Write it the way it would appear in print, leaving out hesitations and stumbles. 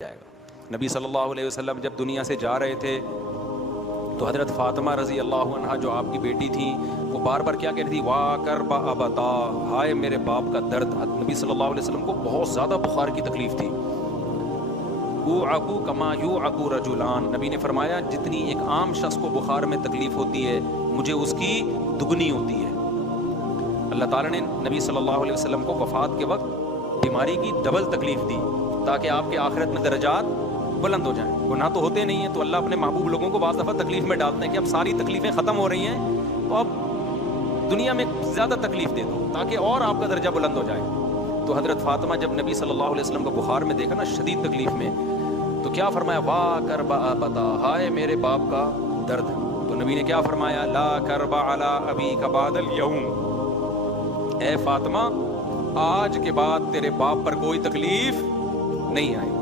जाएगा। नबी सल्लल्लाहु अलैहि वसल्लम जब दुनिया से जा रहे थे तो हज़रत फ़ातिमा रज़ी अल्लाह अन्हा जो आपकी बेटी थी वो बार बार क्या कह रही थी, वाह कर बता, हाय मेरे बाप का दर्द। नबी सल्लल्लाहु अलैहि वसल्लम को बहुत ज़्यादा बुखार की तकलीफ़ थी। ऊ कमा यू अकू रजुलान, नबी ने फरमाया जितनी एक आम शख्स को बुखार में तकलीफ़ होती है मुझे उसकी दुगनी होती है। अल्लाह ताला ने नबी सल्लल्लाहु अलैहि वसल्लम को वफ़ात के वक्त बीमारी की डबल तकलीफ़ दी ताकि आपके आखिरत में दर्जात बुलंद हो जाएं। गुनाह तो होते नहीं हैं तो अल्लाह अपने महबूब लोगों को बाज़ दफ़ा तकलीफ़ में डालते हैं कि अब सारी तकलीफ़ें ख़त्म हो रही हैं तो अब दुनिया में ज़्यादा तकलीफ़ दे दो ताकि और आपका दर्जा बुलंद हो जाए। तो हज़रत फ़ातिमा जब नबी सल्लल्लाहु अलैहि वसल्लम को बुखार में देखा ना, शदीद तकलीफ़ में, तो क्या फरमाया, वाह कर बता, हाय मेरे बाप का दर्द। तो नबी ने क्या फरमाया, ला करबा अला अबी का बादल यौम, ए फ़ातिमा आज के बाद तेरे बाप पर कोई तकलीफ़ नहीं आई।